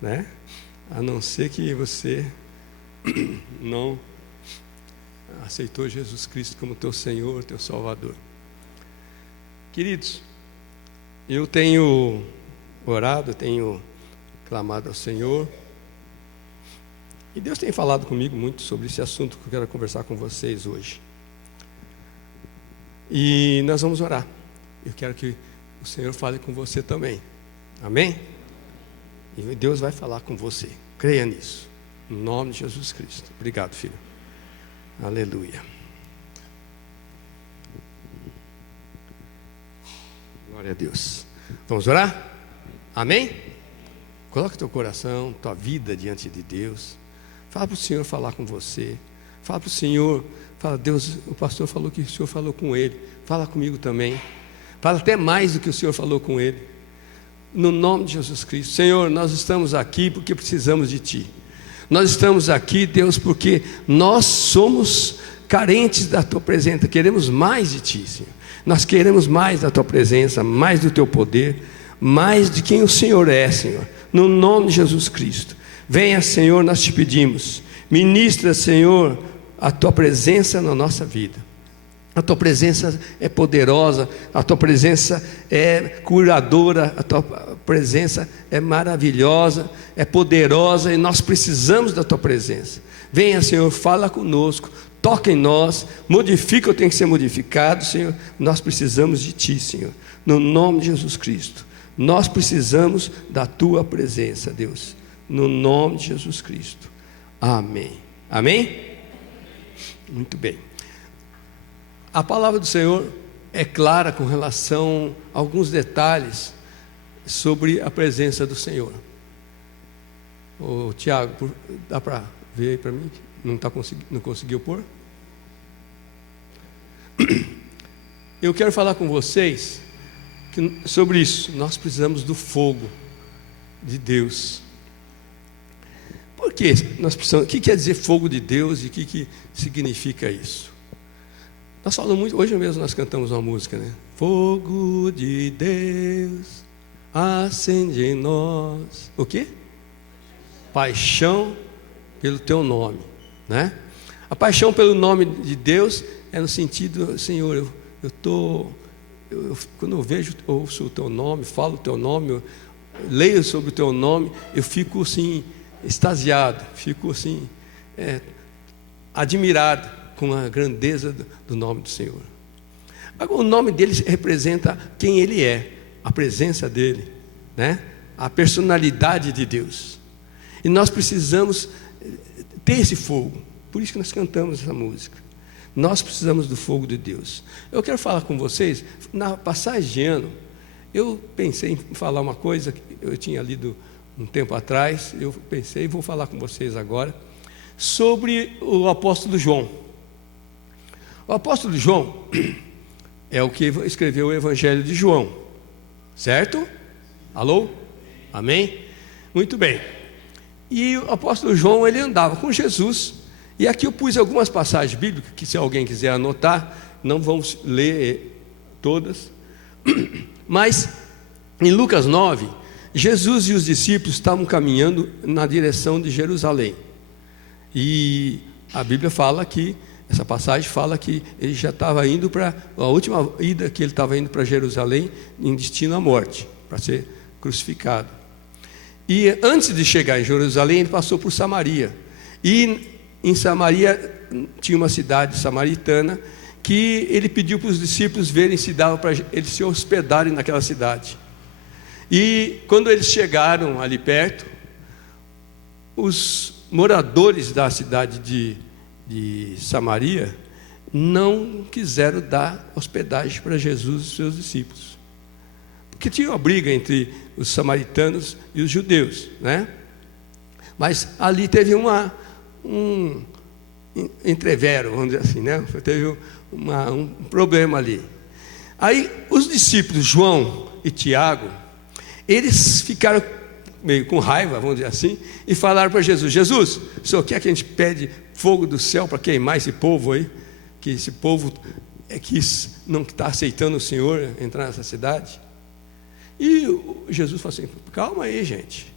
né? A não ser que você não aceitou Jesus Cristo como teu Senhor, teu Salvador. Queridos, eu tenho orado, tenho clamado ao Senhor, e Deus tem falado comigo muito sobre esse assunto que eu quero conversar com vocês hoje. E nós vamos orar. Eu quero que o Senhor fale com você também. Amém? E Deus vai falar com você. Creia nisso. Em nome de Jesus Cristo. Obrigado, filho. Aleluia. Glória a Deus. Vamos orar? Amém? Coloca teu coração, tua vida diante de Deus. Fala para o Senhor falar com você. Fala para o Senhor. Fala, Deus, o pastor falou que o Senhor falou com ele. Fala comigo também. Fala até mais do que o Senhor falou com ele. No nome de Jesus Cristo. Senhor, nós estamos aqui porque precisamos de Ti. Nós estamos aqui, Deus, porque nós somos carentes da Tua presença. Queremos mais de Ti, Senhor. Nós queremos mais da Tua presença, mais do Teu poder, mais de quem o Senhor é, Senhor. No nome de Jesus Cristo. Venha, Senhor, nós te pedimos. Ministra, Senhor, a Tua presença na nossa vida. A Tua presença é poderosa, a Tua presença é curadora, a Tua presença é maravilhosa, é poderosa, e nós precisamos da Tua presença. Venha, Senhor, fala conosco, toca em nós, modifica o que tem que ser modificado, Senhor. Nós precisamos de Ti, Senhor, no nome de Jesus Cristo. Nós precisamos da Tua presença, Deus, no nome de Jesus Cristo. Amém. Amém? Muito bem. A palavra do Senhor é clara com relação a alguns detalhes sobre a presença do Senhor. Ô, Tiago, dá para ver aí para mim? Não conseguiu pôr? Eu quero falar com vocês sobre isso. Nós precisamos do fogo de Deus. Por que nós precisamos? O que quer dizer fogo de Deus e o que significa isso? Nós falamos muito, hoje mesmo nós cantamos uma música, né? Fogo de Deus, acende em nós. O quê? Paixão pelo Teu nome, né? A paixão pelo nome de Deus é no sentido, Senhor, quando eu vejo, ouço o Teu nome, falo o Teu nome, eu leio sobre o Teu nome, eu fico assim, extasiado, fico assim, admirado com a grandeza do nome do Senhor. Agora, o nome dele representa quem Ele é, a presença dEle, né? A personalidade de Deus. E nós precisamos ter esse fogo. Por isso que nós cantamos essa música. Nós precisamos do fogo de Deus. Eu quero falar com vocês, na passagem de ano, eu pensei em falar uma coisa que eu tinha lido um tempo atrás, eu pensei e vou falar com vocês agora, sobre o apóstolo João. O apóstolo João é o que escreveu o Evangelho de João, certo? Alô? Amém? Muito bem. E o apóstolo João, ele andava com Jesus, e aqui eu pus algumas passagens bíblicas, que se alguém quiser anotar, não vamos ler todas, mas em Lucas 9, Jesus e os discípulos estavam caminhando na direção de Jerusalém, e a Bíblia fala que, essa passagem fala que ele já estava indo para, a última ida que ele estava indo para Jerusalém, em destino à morte, para ser crucificado. E antes de chegar em Jerusalém, ele passou por Samaria. E em Samaria tinha uma cidade samaritana que ele pediu para os discípulos verem se dava para eles se hospedarem naquela cidade. E quando eles chegaram ali perto, os moradores da cidade de Samaria não quiseram dar hospedagem para Jesus e seus discípulos, porque tinha uma briga entre os samaritanos e os judeus, né? Mas ali teve um entrevero, vamos dizer assim, né? Teve um problema ali. Aí os discípulos João e Tiago, eles ficaram meio com raiva, vamos dizer assim, e falaram para Jesus: Jesus, o Senhor quer que a gente pede fogo do céu para queimar esse povo aí? Que esse povo não está aceitando o Senhor entrar nessa cidade? E Jesus falou assim: calma aí, gente,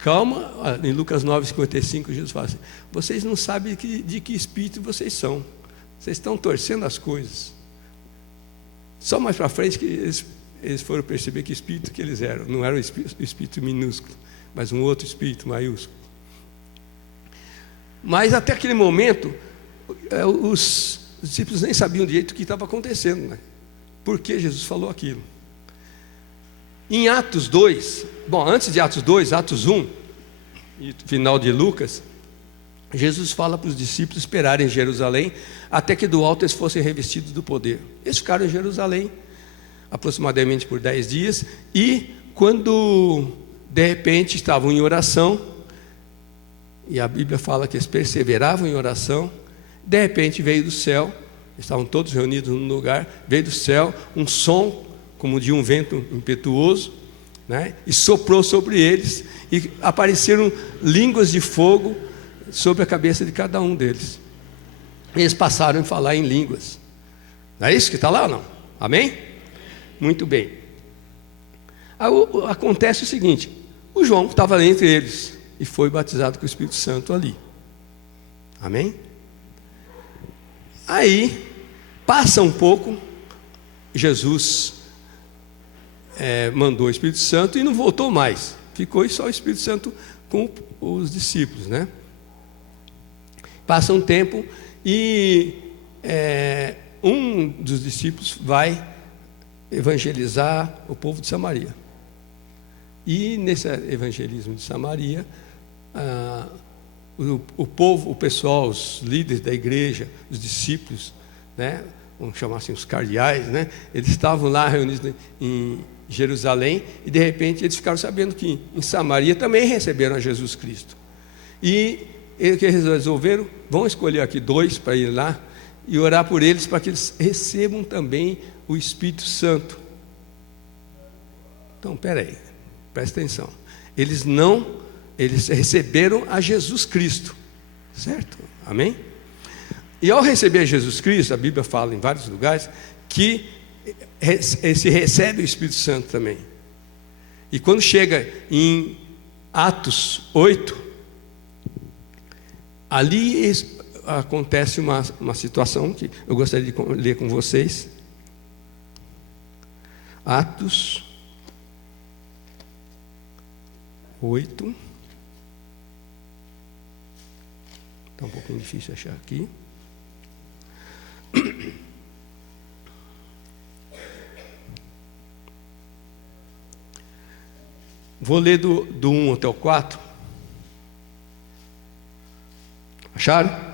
calma, em Lucas 9:55, Jesus fala assim: vocês não sabem de que espírito vocês são, vocês estão torcendo as coisas. Só mais para frente que eles foram perceber que espírito que eles eram. Não era o espírito minúsculo, mas um outro espírito maiúsculo. Mas até aquele momento, os discípulos nem sabiam direito o que estava acontecendo, né? Por que Jesus falou aquilo? Em Atos 2, antes de Atos 2, Atos 1, e final de Lucas, Jesus fala para os discípulos esperarem em Jerusalém até que do alto eles fossem revestidos do poder. Eles ficaram em Jerusalém aproximadamente por 10 dias, e quando de repente estavam em oração, e a Bíblia fala que eles perseveravam em oração, de repente veio do céu, estavam todos reunidos num lugar, veio do céu um som como de um vento impetuoso, né? E soprou sobre eles, e apareceram línguas de fogo sobre a cabeça de cada um deles. Eles passaram a falar em línguas. Não é isso que está lá ou não? Amém? Muito bem. Acontece o seguinte: o João estava entre eles e foi batizado com o Espírito Santo ali. Amém? Aí, passa um pouco, Jesus mandou o Espírito Santo e não voltou mais. Ficou só o Espírito Santo com os discípulos, né? Passa um tempo e um dos discípulos vai evangelizar o povo de Samaria. E nesse evangelismo de Samaria, o povo, o pessoal, os líderes da igreja, os discípulos, né, vamos chamar assim os cardeais, né, eles estavam lá reunidos em Jerusalém, e de repente eles ficaram sabendo que em Samaria também receberam a Jesus Cristo. E o que eles resolveram? Vão escolher aqui 2 para ir lá e orar por eles, para que eles recebam também o Espírito Santo. Então, peraí, presta atenção. Eles receberam a Jesus Cristo, certo? Amém? E ao receber a Jesus Cristo, a Bíblia fala em vários lugares que se recebe o Espírito Santo também. E quando chega em Atos 8, ali acontece uma situação que eu gostaria de ler com vocês. Atos 8. Está um pouquinho difícil achar aqui. Vou ler do 1 até o 4. Acharam?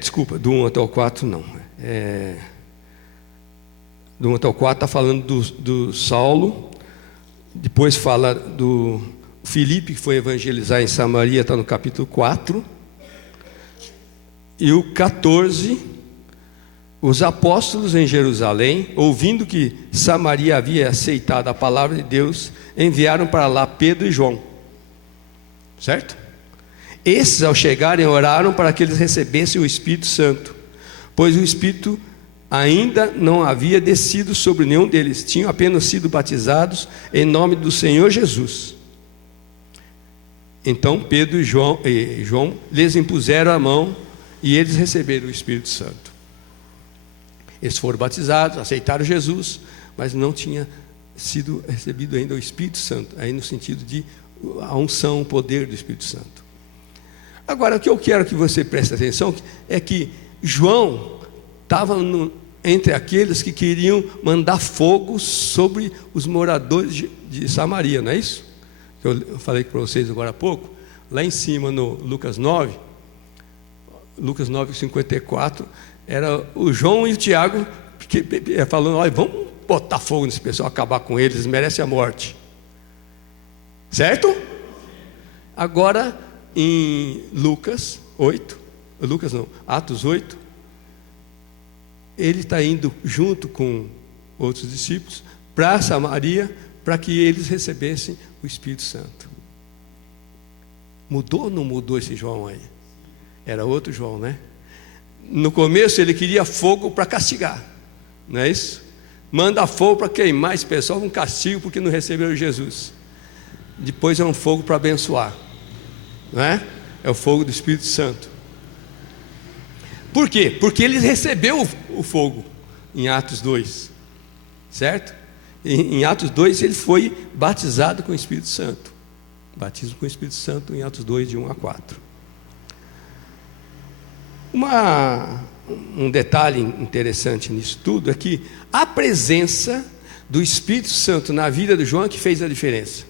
Desculpa, do 1 até o 4 não. Do 1 até o 4 está falando do Saulo. Depois fala do Filipe, que foi evangelizar em Samaria, está no capítulo 4. E o 14, os apóstolos em Jerusalém, ouvindo que Samaria havia aceitado a palavra de Deus, enviaram para lá Pedro e João. Certo? Esses, ao chegarem, oraram para que eles recebessem o Espírito Santo, pois o Espírito ainda não havia descido sobre nenhum deles, tinham apenas sido batizados em nome do Senhor Jesus. Então Pedro e João lhes impuseram a mão e eles receberam o Espírito Santo. Eles foram batizados, aceitaram Jesus, mas não tinha sido recebido ainda o Espírito Santo, aí no sentido de a unção, o poder do Espírito Santo. Agora, o que eu quero que você preste atenção é que João estava entre aqueles que queriam mandar fogo sobre os moradores de Samaria, não é isso? Eu falei para vocês agora há pouco, lá em cima no Lucas 9, Lucas 9:54, era o João e o Tiago falando: olha, vamos botar fogo nesse pessoal, acabar com eles, eles merecem a morte. Certo? Agora em Atos 8, ele está indo junto com outros discípulos para Samaria, para que eles recebessem o Espírito Santo. Mudou ou não mudou esse João aí? Era outro João, né? No começo ele queria fogo para castigar, não é isso? manda fogo para queimar esse pessoal, um castigo porque não receberam Jesus. Depois é um fogo para abençoar, não é? É o fogo do Espírito Santo. Por quê? Porque ele recebeu o fogo em Atos 2, certo? Em Atos 2 ele foi batizado com o Espírito Santo. Batismo com o Espírito Santo em Atos 2, de 1 a 4. Um detalhe interessante nisso tudo é que a presença do Espírito Santo na vida do João é que fez a diferença.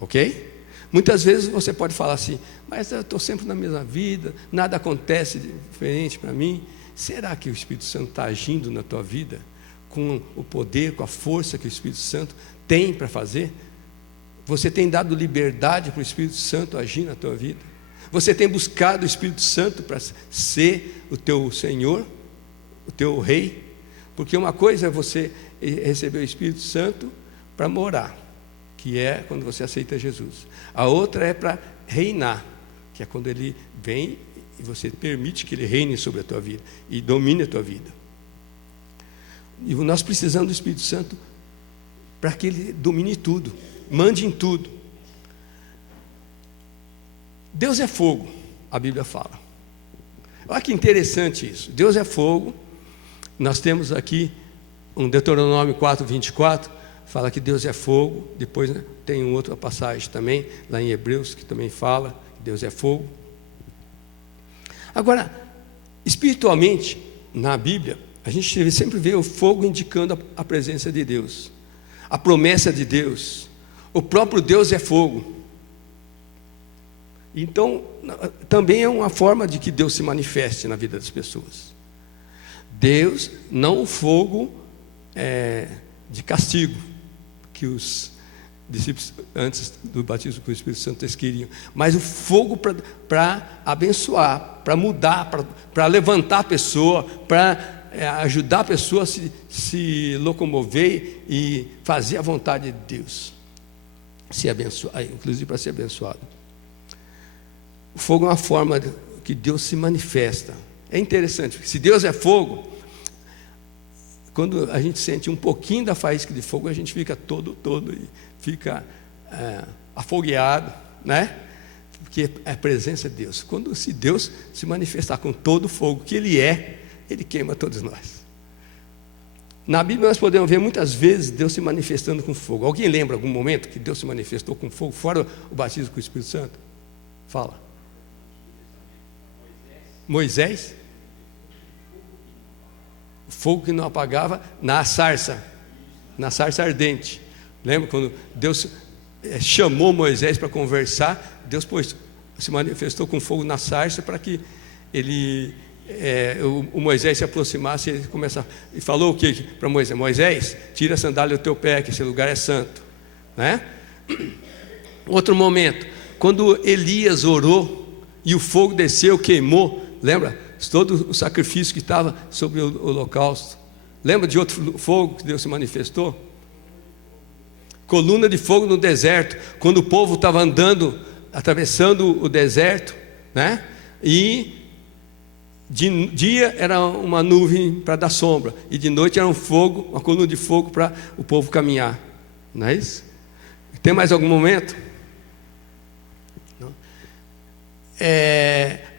Ok? Muitas vezes você pode falar assim, mas eu estou sempre na mesma vida, nada acontece diferente para mim. Será que o Espírito Santo está agindo na tua vida com o poder, com a força que o Espírito Santo tem para fazer? Você tem dado liberdade para o Espírito Santo agir na tua vida? Você tem buscado o Espírito Santo para ser o teu Senhor, o teu Rei? Porque uma coisa é você receber o Espírito Santo para morar, que é quando você aceita Jesus. A outra é para reinar, que é quando Ele vem e você permite que Ele reine sobre a tua vida e domine a tua vida. E nós precisamos do Espírito Santo para que Ele domine tudo, mande em tudo. Deus é fogo, a Bíblia fala. Olha que interessante isso. Deus é fogo. Nós temos aqui um Deuteronômio 4:24, fala que Deus é fogo. Depois, né, tem outra passagem também, lá em Hebreus, que também fala que Deus é fogo. Agora, espiritualmente, na Bíblia, a gente sempre vê o fogo indicando a presença de Deus, a promessa de Deus. O próprio Deus é fogo. Então, também é uma forma de que Deus se manifeste na vida das pessoas. Deus, não o fogo de castigo, que os discípulos, antes do batismo com o Espírito Santo, eles queriam, mas o fogo para abençoar, para mudar, para levantar a pessoa, para ajudar a pessoa a se locomover e fazer a vontade de Deus, se abençoar, inclusive para ser abençoado. O fogo é uma forma que Deus se manifesta. É interessante, porque se Deus é fogo, quando a gente sente um pouquinho da faísca de fogo, a gente fica todo e fica afogueado, né? Porque é a presença de Deus. Se Deus se manifestar com todo o fogo que Ele é, Ele queima todos nós. Na Bíblia nós podemos ver muitas vezes Deus se manifestando com fogo. Alguém lembra algum momento que Deus se manifestou com fogo, fora o batismo com o Espírito Santo? Fala. Moisés, o fogo que não apagava na sarça ardente. Lembra quando Deus chamou Moisés para conversar? Deus se manifestou com fogo na sarça para que o Moisés se aproximasse. Ele e falou o que para Moisés? Moisés, tira a sandália do teu pé, que esse lugar é santo, né? Outro momento, quando Elias orou e o fogo desceu, queimou. Lembra? Todo o sacrifício que estava sobre o holocausto. Lembra de outro fogo que Deus se manifestou? Coluna de fogo no deserto, quando o povo estava andando, atravessando o deserto, né? E de dia era uma nuvem para dar sombra, e de noite era um fogo, uma coluna de fogo para o povo caminhar. Não é isso? Tem mais algum momento? Não?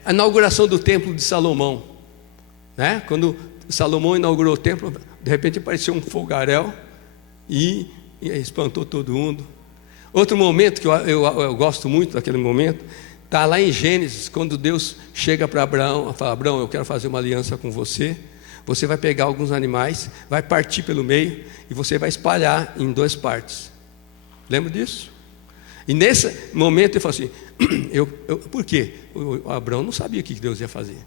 A inauguração do templo de Salomão, né? Quando Salomão inaugurou o templo, de repente apareceu um fogaréu e espantou todo mundo. Outro momento que eu gosto muito daquele momento, está lá em Gênesis, quando Deus chega para Abraão e fala: Abraão, eu quero fazer uma aliança com você. Você vai pegar alguns animais, vai partir pelo meio e você vai espalhar em 2 partes. Lembra disso? E nesse momento ele falou assim, por quê? O Abraão não sabia o que Deus ia fazer.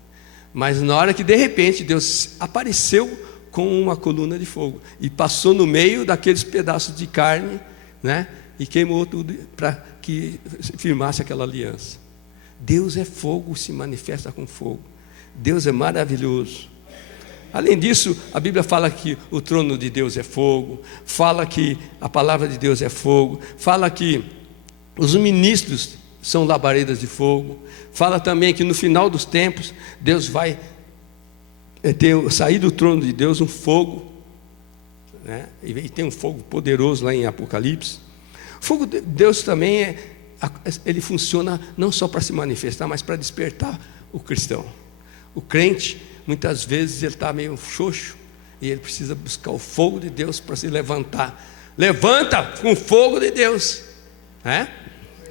Mas na hora que de repente Deus apareceu com uma coluna de fogo e passou no meio daqueles pedaços de carne, né? E queimou tudo para que firmasse aquela aliança. Deus é fogo, se manifesta com fogo. Deus é maravilhoso. Além disso, a Bíblia fala que o trono de Deus é fogo, fala que a palavra de Deus é fogo, fala que os ministros são labaredas de fogo, fala também que no final dos tempos, Deus vai sair do trono de Deus um fogo né? E tem um fogo poderoso lá em Apocalipse. O fogo de Deus também ele funciona não só para se manifestar, mas para despertar o cristão. O crente, muitas vezes, ele está meio xoxo, e ele precisa buscar o fogo de Deus para se levantar. Levanta com o fogo de Deus, né?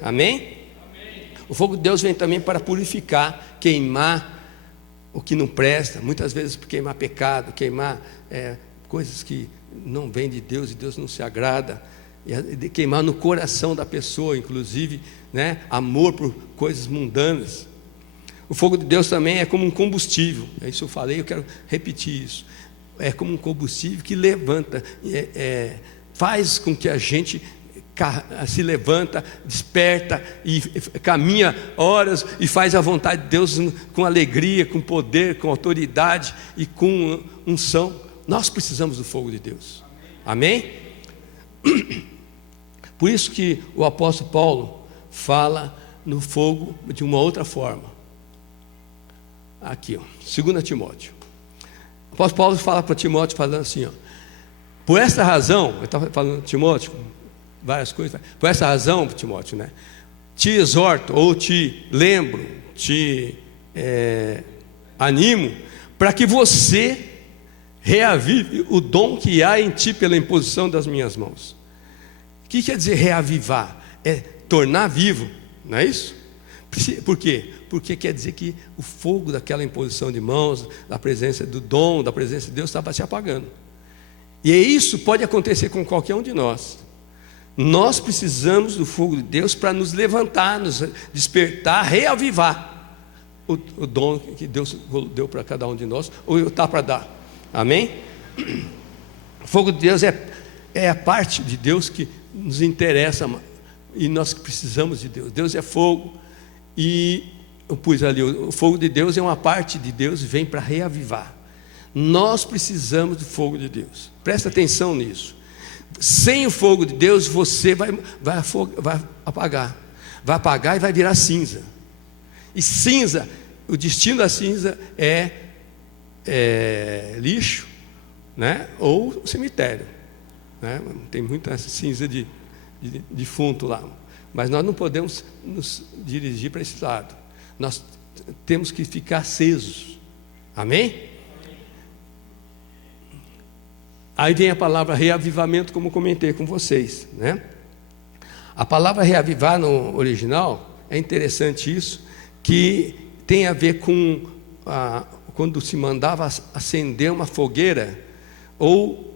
Amém? O fogo de Deus vem também para purificar, queimar o que não presta, muitas vezes queimar pecado, queimar coisas que não vêm de Deus e Deus não se agrada, e queimar no coração da pessoa, inclusive, né, amor por coisas mundanas. O fogo de Deus também é como um combustível, isso eu falei, eu quero repetir isso. É como um combustível que levanta, faz com que a gente se levanta, desperta e caminha horas e faz a vontade de Deus com alegria, com poder, com autoridade e com unção. Nós precisamos do fogo de Deus. Amém? Por isso que o apóstolo Paulo fala no fogo de uma outra forma. Aqui, 2 Timóteo. O apóstolo Paulo fala para Timóteo, falando assim, por esta razão, ele está falando Timóteo, várias coisas, por essa razão, Timóteo, né, te exorto, ou te lembro, te animo, para que você reavive o dom que há em ti pela imposição das minhas mãos. O que quer dizer reavivar? É tornar vivo, não é isso? Por quê? Porque quer dizer que o fogo daquela imposição de mãos, da presença do dom, da presença de Deus estava se apagando. E isso pode acontecer com qualquer um de nós. Nós precisamos do fogo de Deus para nos levantar, nos despertar, reavivar o dom que Deus deu para cada um de nós, ou está para dar. Amém? O fogo de Deus é a parte de Deus que nos interessa, e nós precisamos de Deus. Deus é fogo, e eu pus ali, o fogo de Deus é uma parte de Deus e vem para reavivar. Nós precisamos do fogo de Deus. Presta atenção nisso. Sem o fogo de Deus, você vai apagar. Vai apagar e vai virar cinza. E cinza, o destino da cinza é lixo, né? Ou cemitério, né? Tem muita cinza de defunto lá. Mas nós não podemos nos dirigir para esse lado. Nós temos que ficar acesos. Amém? Aí vem a palavra reavivamento, como comentei com vocês, né? A palavra reavivar no original, é interessante isso, que tem a ver com quando se mandava acender uma fogueira, ou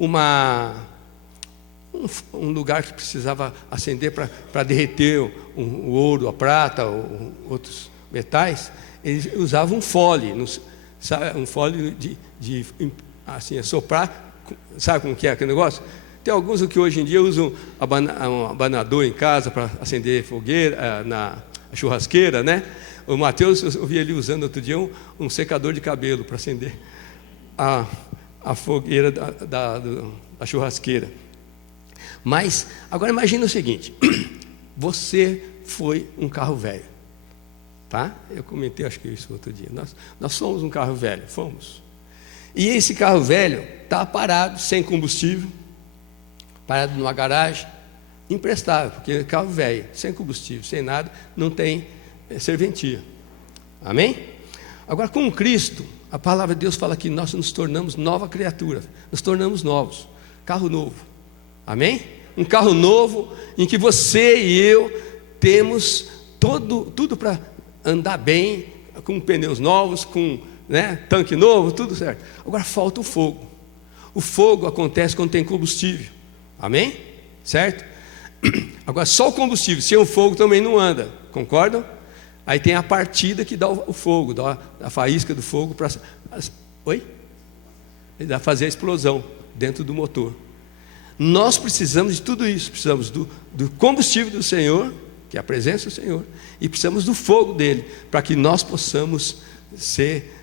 um lugar que precisava acender para derreter o ouro, a prata, ou outros metais, eles usavam um fole, um fole de assim, soprar. Sabe como que é aquele negócio? Tem alguns que hoje em dia usam um abanador em casa para acender fogueira, na churrasqueira, né? O Mateus, eu vi ele usando outro dia um secador de cabelo para acender a fogueira da churrasqueira. Mas, agora imagina o seguinte, você foi um carro velho, tá? Eu comentei, acho que isso outro dia, nós somos um carro velho, fomos. E esse carro velho está parado, sem combustível, parado numa garagem, imprestável, porque carro velho, sem combustível, sem nada, não tem serventia. Amém? Agora, com Cristo, a palavra de Deus fala que nós nos tornamos nova criatura, nos tornamos novos, carro novo. Amém? Um carro novo, em que você e eu temos tudo para andar bem, com pneus novos, com tanque novo, tudo certo. Agora falta o fogo. O fogo acontece quando tem combustível. Amém? Certo? Agora só o combustível, sem o fogo também não anda. Concordam? Aí tem a partida que dá o fogo, dá a faísca do fogo para fazer a explosão dentro do motor. Nós precisamos de tudo isso. Precisamos do combustível do Senhor, que é a presença do Senhor, e precisamos do fogo dele, para que nós possamos ser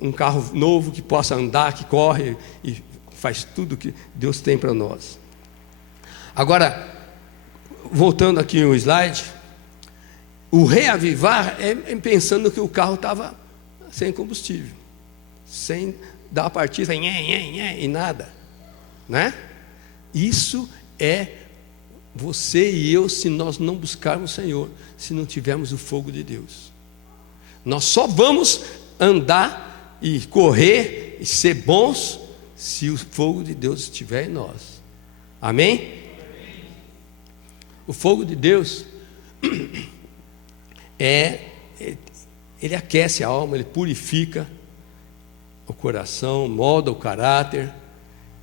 um carro novo, que possa andar, que corre e faz tudo que Deus tem para nós. Agora, voltando aqui no slide, o reavivar é pensando que o carro estava sem combustível, sem dar a partida, e nada. né? Isso é você e eu, se nós não buscarmos o Senhor, se não tivermos o fogo de Deus. Nós só vamos andar e correr e ser bons se o fogo de Deus estiver em nós. Amém? O fogo de Deus ele aquece a alma, ele purifica o coração, molda o caráter,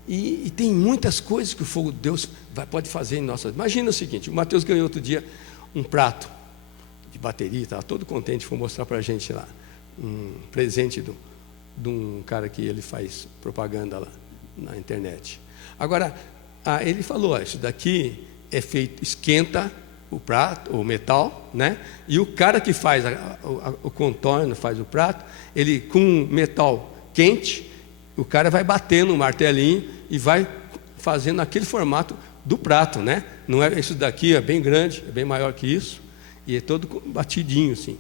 e tem muitas coisas que o fogo de Deus pode fazer em nossas. Imagina o seguinte: o Mateus ganhou outro dia um prato de bateria, estava todo contente, foi mostrar para a gente lá, um presente de um cara que ele faz propaganda lá na internet. Agora, ele falou: isso daqui é feito, esquenta o prato, o metal, né? E o cara que faz o contorno, faz o prato, ele com metal quente, o cara vai batendo um martelinho e vai fazendo aquele formato do prato, né? Não é isso daqui, é bem grande, é bem maior que isso, e é todo batidinho assim.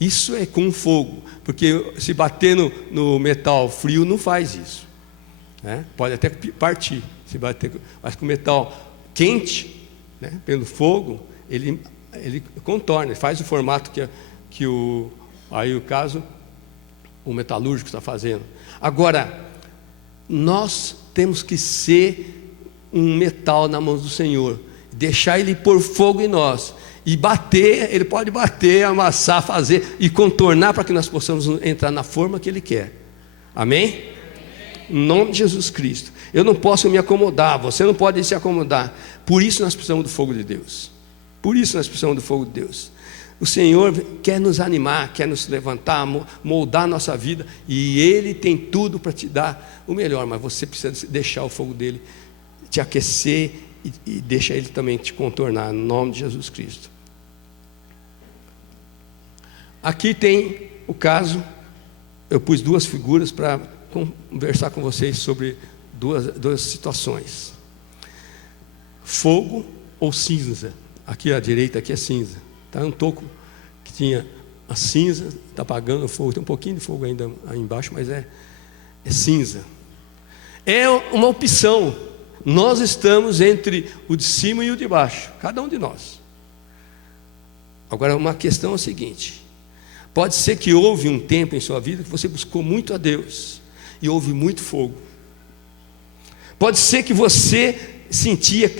Isso é com fogo, porque se bater no metal frio não faz isso, né? Pode até partir, se bater, mas com metal quente, né, pelo fogo, ele contorna, ele faz o formato que o caso o metalúrgico está fazendo. Agora, nós temos que ser um metal na mão do Senhor, deixar Ele pôr fogo em nós, e bater, Ele pode bater, amassar, fazer e contornar para que nós possamos entrar na forma que Ele quer. Amém? Em nome de Jesus Cristo. Eu não posso me acomodar, você não pode se acomodar. Por isso nós precisamos do fogo de Deus. Por isso nós precisamos do fogo de Deus. O Senhor quer nos animar, quer nos levantar, moldar a nossa vida, e Ele tem tudo para te dar o melhor, mas você precisa deixar o fogo dele te aquecer e deixa Ele também te contornar, no nome de Jesus Cristo. Aqui tem o caso, eu pus duas figuras para conversar com vocês sobre duas situações: fogo ou cinza. Aqui à direita, aqui é cinza. Está um toco que tinha a cinza, está apagando o fogo, tem um pouquinho de fogo ainda aí embaixo, mas é cinza. É uma opção. Nós estamos entre o de cima e o de baixo, cada um de nós. Agora, uma questão é a seguinte: pode ser que houve um tempo em sua vida que você buscou muito a Deus e houve muito fogo. Pode ser que você sentia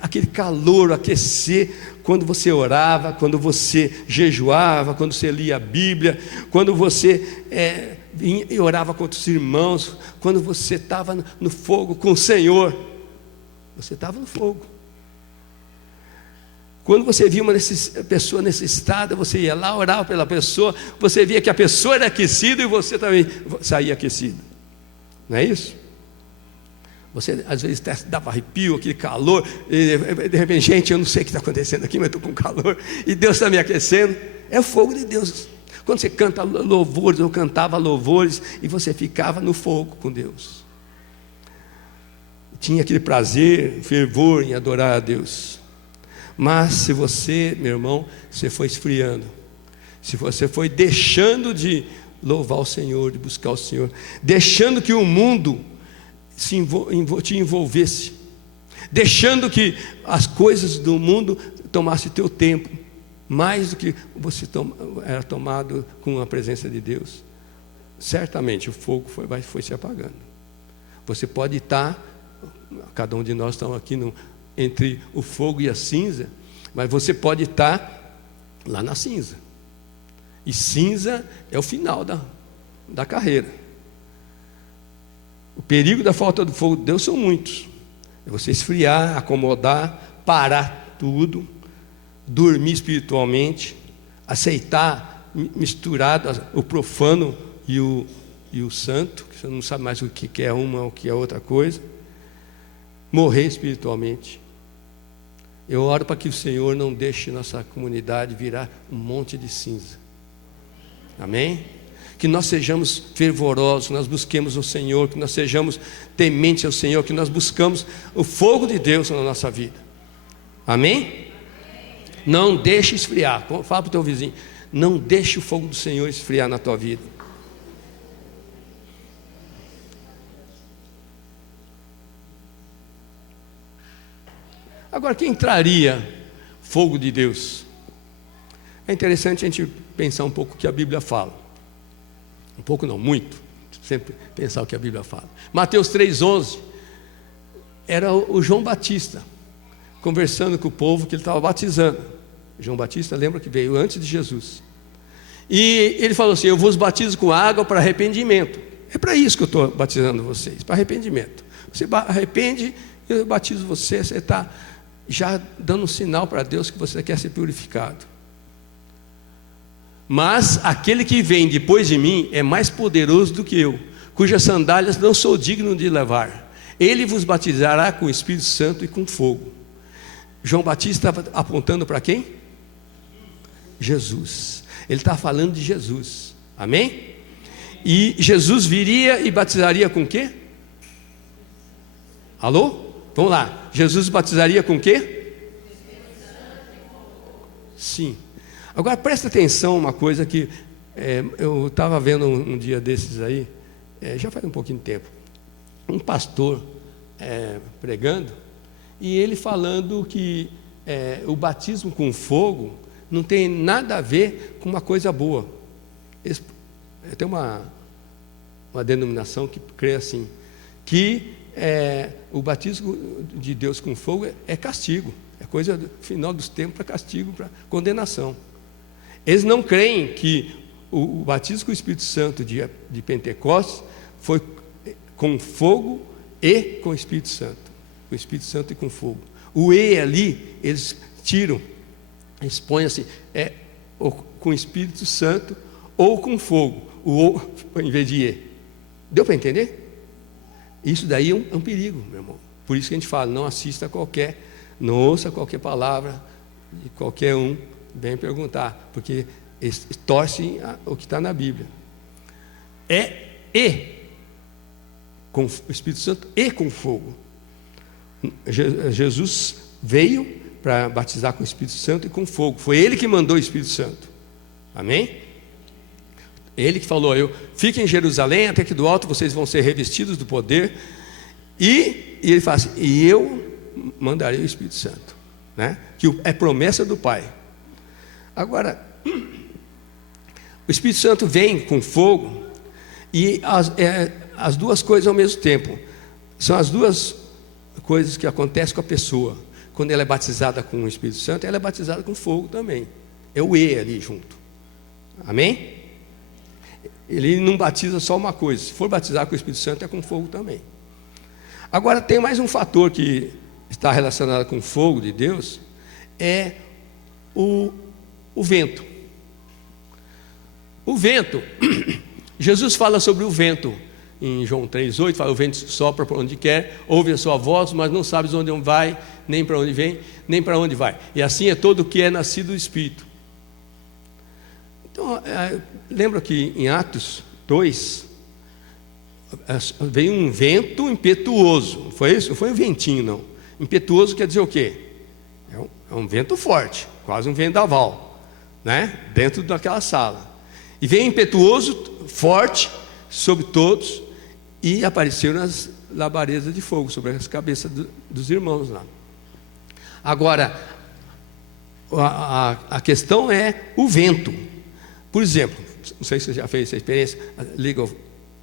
aquele calor, aquecer, quando você orava, quando você jejuava, quando você lia a Bíblia, quando você vinha e orava com os irmãos, quando você estava no fogo com o Senhor. Você estava no fogo. Quando você via uma pessoa necessitada, você ia lá, orava pela pessoa, você via que a pessoa era aquecida e você também saía aquecido. Não é isso? Você às vezes dava arrepio, aquele calor, e de repente, gente, eu não sei o que está acontecendo aqui, mas estou com calor, e Deus está me aquecendo. É o fogo de Deus. Quando você canta louvores, ou cantava louvores, e você ficava no fogo com Deus. Tinha aquele prazer, fervor em adorar a Deus. Mas se você, meu irmão, você foi esfriando, se você foi deixando de louvar o Senhor, de buscar o Senhor, deixando que o mundo te envolvesse, deixando que as coisas do mundo tomassem teu tempo, mais do que você era tomado com a presença de Deus, certamente o fogo foi se apagando. Você pode estar, cada um de nós estamos aqui entre o fogo e a cinza, mas você pode estar lá na cinza, e cinza é o final da carreira. O perigo da falta do fogo de Deus são muitos. É você esfriar, acomodar, parar tudo, dormir espiritualmente, aceitar misturado o profano e o santo, que você não sabe mais o que é uma ou o que é outra coisa, morrer espiritualmente. Eu oro para que o Senhor não deixe nossa comunidade virar um monte de cinza. Amém? Que nós sejamos fervorosos, que nós busquemos o Senhor, que nós sejamos tementes ao Senhor, que nós buscamos o fogo de Deus na nossa vida. Amém? Não deixe esfriar. Fala para o teu vizinho: não deixe o fogo do Senhor esfriar na tua vida. Agora, quem traria fogo de Deus? É interessante a gente pensar um pouco o que a Bíblia fala. Um pouco não, muito. Sempre pensar o que a Bíblia fala. Mateus 3,11 era o João Batista conversando com o povo que ele estava batizando. João Batista, lembra que veio antes de Jesus. E ele falou assim: eu vos batizo com água para arrependimento. É para isso que eu estou batizando vocês, para arrependimento. Você arrepende, eu batizo você, você está já dando um sinal para Deus que você quer ser purificado. Mas aquele que vem depois de mim é mais poderoso do que eu, cujas sandálias não sou digno de levar. Ele vos batizará com o Espírito Santo e com fogo. João Batista estava apontando para quem? Jesus. Ele está falando de Jesus. Amém? E Jesus viria e batizaria com o quê? Alô? Vamos lá. Jesus batizaria com o quê? Sim. Agora presta atenção uma coisa que eu estava vendo um dia desses aí, já faz um pouquinho de tempo, um pastor pregando, e ele falando que o batismo com fogo não tem nada a ver com uma coisa boa. Tem uma denominação que crê assim, que o batismo de Deus com fogo é castigo, é coisa do final dos tempos, para castigo, para condenação. Eles não creem que o batismo com o Espírito Santo de Pentecostes foi com fogo e com o Espírito Santo. Com o Espírito Santo e com fogo. O E ali, eles tiram, eles põem assim, ou com o Espírito Santo ou com fogo. O O em vez de E. Deu para entender? Isso daí é um perigo, meu irmão. Por isso que a gente fala, não ouça qualquer palavra de qualquer um. Vem perguntar, porque eles torcem o que está na Bíblia. Com o Espírito Santo e com fogo. Jesus veio para batizar com o Espírito Santo e com fogo. Foi Ele que mandou o Espírito Santo. Amém? Ele que falou: fiquem em Jerusalém, até que do alto vocês vão ser revestidos do poder. E ele fala assim: e eu mandarei o Espírito Santo, né? Que é promessa do Pai. Agora, o Espírito Santo vem com fogo, e as duas coisas ao mesmo tempo. São as duas coisas que acontecem com a pessoa. Quando ela é batizada com o Espírito Santo, ela é batizada com fogo também. É o E ali junto. Amém? Ele não batiza só uma coisa. Se for batizar com o Espírito Santo, é com fogo também. Agora, tem mais um fator que está relacionado com o fogo de Deus, é o vento. O vento, Jesus fala sobre o vento em João 3,8, fala: o vento sopra por onde quer, ouve a sua voz, mas não sabes onde vai, nem para onde vem, nem para onde vai. E assim é todo o que é nascido do Espírito. Então, lembra que em Atos 2, veio um vento impetuoso. Não foi isso? Não foi um ventinho, não. Impetuoso quer dizer o quê? É um vento forte, quase um vendaval, né? Dentro daquela sala. E veio impetuoso, forte, sobre todos, e apareceram as labaredas de fogo sobre as cabeças dos irmãos lá. Agora, a questão é o vento. Por exemplo, não sei se você já fez essa experiência, liga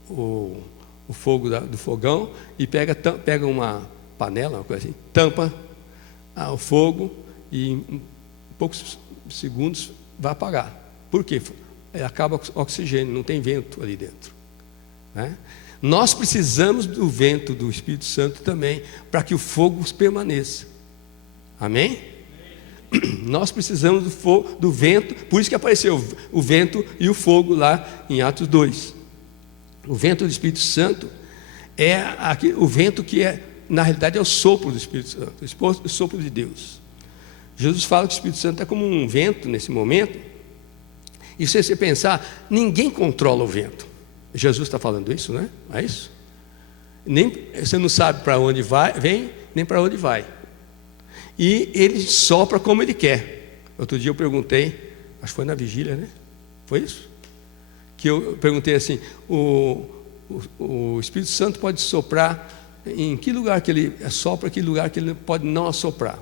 o fogo do fogão e pega uma panela, uma coisa assim, tampa o fogo e em poucos segundos vai apagar. Por quê? Acaba o oxigênio, não tem vento ali dentro, né? Nós precisamos do vento do Espírito Santo também, para que o fogo permaneça. Amém? Nós precisamos do vento, por isso que apareceu o vento e o fogo lá em Atos 2. O vento do Espírito Santo é o vento que na realidade é o sopro do Espírito Santo, o sopro de Deus. Jesus fala que o Espírito Santo é como um vento nesse momento. E se você pensar, ninguém controla o vento. Jesus está falando isso, né? Não é isso? Você não sabe para onde vem, nem para onde vai. E ele sopra como ele quer. Outro dia eu perguntei, acho que foi na vigília, né? Foi isso? Que eu perguntei assim: o Espírito Santo pode soprar em que lugar que ele assopra, que lugar que ele pode não assoprar?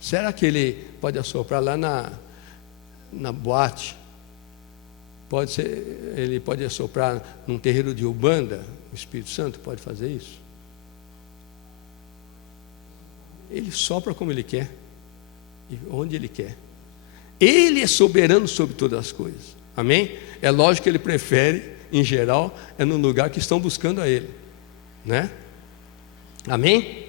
Será que ele pode assoprar lá na boate? Pode ser, ele pode assoprar num terreiro de Umbanda? O Espírito Santo pode fazer isso? Ele sopra como ele quer e onde ele quer. Ele é soberano sobre todas as coisas. Amém? É lógico que ele prefere, em geral, é no lugar que estão buscando a ele, né? Amém?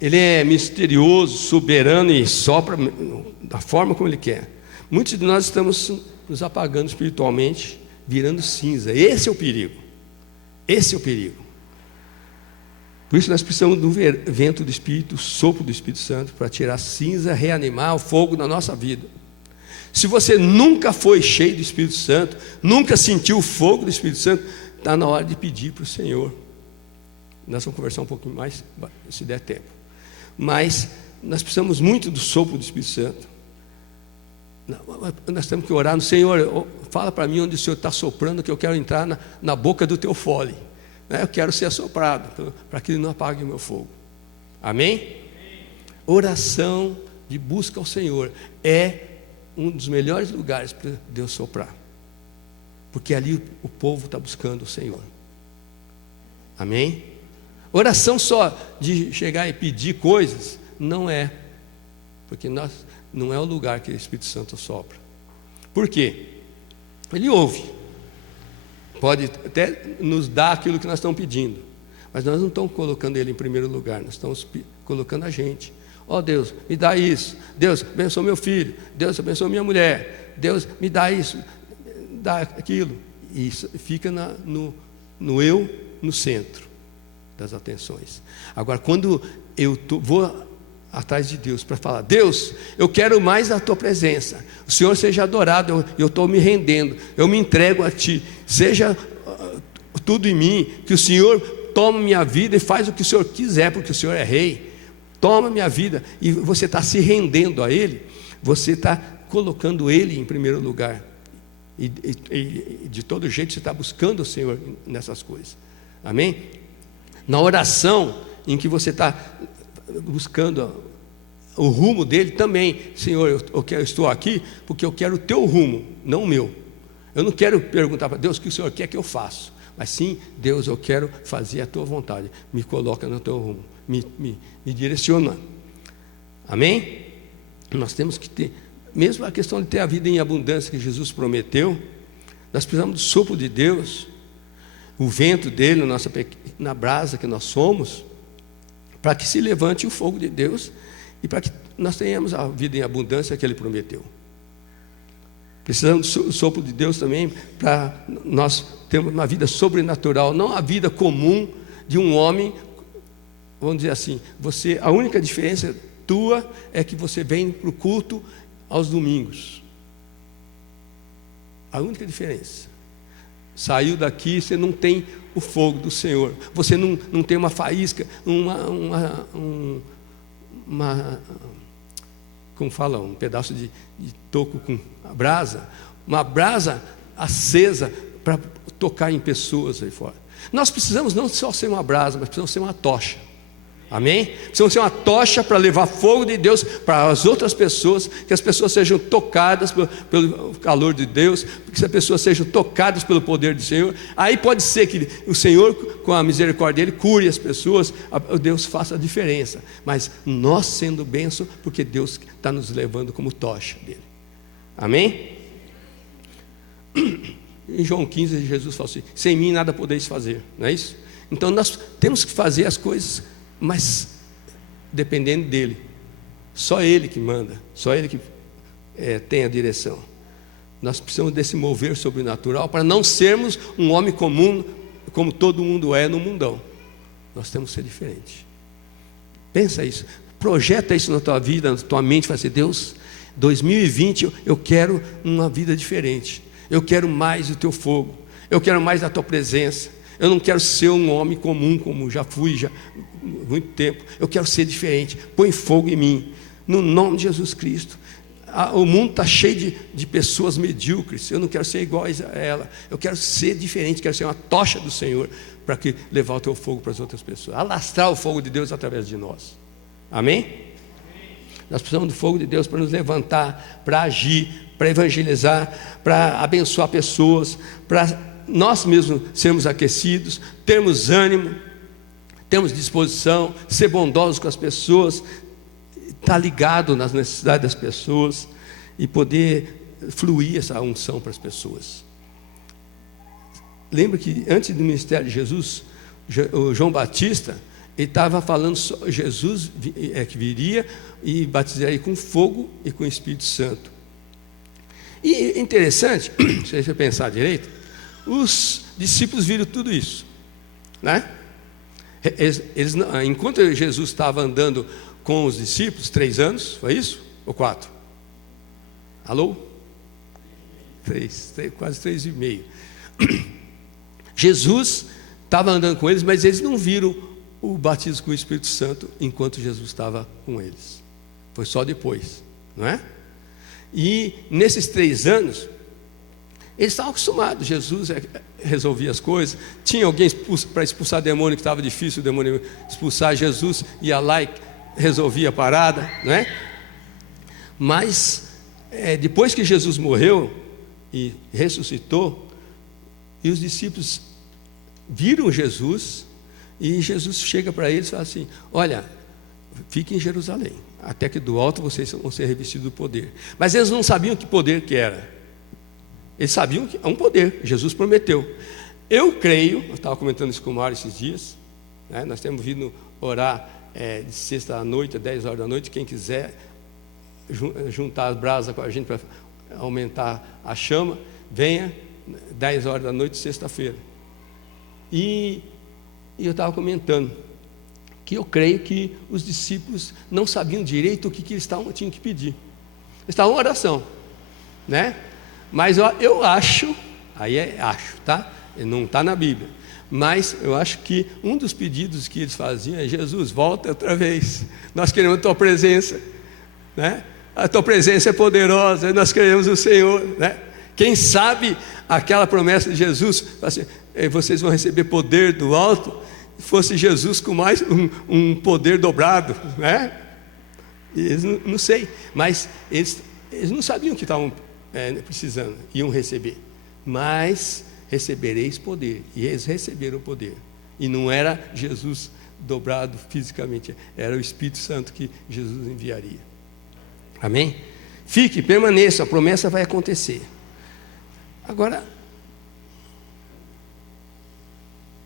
Ele é misterioso, soberano e sopra da forma como ele quer. Muitos de nós estamos nos apagando espiritualmente, virando cinza. Esse é o perigo. Esse é o perigo. Por isso nós precisamos do vento do Espírito, o sopro do Espírito Santo, para tirar a cinza, reanimar o fogo na nossa vida. Se você nunca foi cheio do Espírito Santo, nunca sentiu o fogo do Espírito Santo, está na hora de pedir para o Senhor. Nós vamos conversar um pouquinho mais, se der tempo. Mas nós precisamos muito do sopro do Espírito Santo. Nós temos que orar no Senhor, fala para mim onde o Senhor está soprando, que eu quero entrar na boca do teu fole. Eu quero ser assoprado, para que ele não apague o meu fogo. Amém? Oração de busca ao Senhor é um dos melhores lugares para Deus soprar, porque ali o povo está buscando o Senhor. Amém? Oração só de chegar e pedir coisas não é, porque não é o lugar que o Espírito Santo sopra. Por quê? Ele ouve, pode até nos dar aquilo que nós estamos pedindo, mas nós não estamos colocando ele em primeiro lugar, nós estamos colocando a gente. Ó Deus, me dá isso. Deus, abençoa meu filho. Deus, abençoa minha mulher. Deus, me dá isso, dá aquilo. E isso fica no eu, no centro das atenções. Agora, quando eu vou atrás de Deus para falar: Deus, eu quero mais da tua presença, o Senhor seja adorado, eu estou me rendendo, eu me entrego a ti, seja tudo em mim, que o Senhor toma minha vida e faz o que o Senhor quiser, porque o Senhor é rei. Toma minha vida, e você está se rendendo a Ele, você está colocando Ele em primeiro lugar, e de todo jeito você está buscando o Senhor nessas coisas. Amém? Na oração em que você está buscando o rumo dele também: Senhor, eu estou aqui porque eu quero o teu rumo, não o meu. Eu não quero perguntar para Deus o que o Senhor quer que eu faça, mas sim: Deus, eu quero fazer a tua vontade, me coloca no teu rumo, me direciona. Amém? Nós temos que ter, mesmo a questão de ter a vida em abundância que Jesus prometeu, nós precisamos do sopro de Deus, o vento dele na brasa que nós somos, para que se levante o fogo de Deus e para que nós tenhamos a vida em abundância que ele prometeu. Precisamos do sopro de Deus também para nós termos uma vida sobrenatural, não a vida comum de um homem. Vamos dizer assim, a única diferença tua é que você vem para o culto aos domingos. A única diferença. Saiu daqui, você não tem o fogo do Senhor, você não tem uma faísca, como fala, um pedaço de toco com a brasa, uma brasa acesa para tocar em pessoas aí fora. Nós precisamos não só ser uma brasa, mas precisamos ser uma tocha. Amém? Precisamos ser uma tocha para levar fogo de Deus para as outras pessoas, que as pessoas sejam tocadas pelo calor de Deus, que as pessoas sejam tocadas pelo poder do Senhor. Aí pode ser que o Senhor, com a misericórdia dele, cure as pessoas, Deus faça a diferença, mas nós sendo bênção, porque Deus está nos levando como tocha dele. Amém? Em João 15, Jesus falou assim: sem mim nada podeis fazer, não é isso? Então nós temos que fazer as coisas, mas dependendo dele. Só ele que manda, só ele que tem a direção. Nós precisamos desse mover sobrenatural para não sermos um homem comum, como todo mundo é no mundão. Nós temos que ser diferentes. Pensa isso, projeta isso na tua vida, na tua mente. Fala assim: Deus, 2020 eu quero uma vida diferente. Eu quero mais do teu fogo, eu quero mais da tua presença. Eu não quero ser um homem comum, como já fui já muito tempo. Eu quero ser diferente. Põe fogo em mim, no nome de Jesus Cristo. O mundo está cheio de pessoas medíocres. Eu não quero ser igual a ela. Eu quero ser diferente, quero ser uma tocha do Senhor, para que levar o teu fogo para as outras pessoas, alastrar o fogo de Deus através de nós. Amém? Nós precisamos do fogo de Deus para nos levantar, para agir, para evangelizar, para abençoar pessoas, para nós mesmos sermos aquecidos, termos ânimo, termos disposição, ser bondosos com as pessoas, estar ligado nas necessidades das pessoas e poder fluir essa unção para as pessoas. Lembra que antes do ministério de Jesus, o João Batista, ele estava falando sobre Jesus que viria e batizaria com fogo e com o Espírito Santo. E interessante, se você pensar direito, os discípulos viram tudo isso, né? Enquanto Jesus estava andando com os discípulos, 3 anos, foi isso? Ou 4? Alô? 3, quase 3,5. Jesus estava andando com eles, mas eles não viram o batismo com o Espírito Santo enquanto Jesus estava com eles. Foi só depois, não é? E nesses 3 anos, eles estavam acostumados. Jesus resolvia as coisas. Tinha alguém para expulsar demônio que estava difícil o demônio expulsar. Jesus ia lá e resolvia a parada, não é? Mas depois que Jesus morreu e ressuscitou, e os discípulos viram Jesus, e Jesus chega para eles e fala assim: olha, fiquem em Jerusalém, até que do alto vocês vão ser revestidos do poder. Mas eles não sabiam que poder que era. Eles sabiam que é um poder, Jesus prometeu. Eu creio, eu estava comentando isso com o Mário esses dias, né? Nós temos vindo orar de sexta à noite, às 10 horas da noite. Quem quiser juntar as brasas com a gente para aumentar a chama, venha, 10 horas da noite, sexta-feira. E eu estava comentando que eu creio que os discípulos não sabiam direito o que eles tinham que pedir. Eles estavam em oração, né? Mas eu acho, acho, tá? Não está na Bíblia, mas eu acho que um dos pedidos que eles faziam é: Jesus, volta outra vez, nós queremos a tua presença, né? A tua presença é poderosa, nós queremos o Senhor, né? Quem sabe aquela promessa de Jesus, assim, vocês vão receber poder do alto, fosse Jesus com mais um poder dobrado, né? Eles não sei, mas eles não sabiam que estavam precisando, iam receber, mas recebereis poder, e eles receberam o poder, e não era Jesus dobrado fisicamente, era o Espírito Santo que Jesus enviaria. Amém? Fique, permaneça, a promessa vai acontecer. Agora,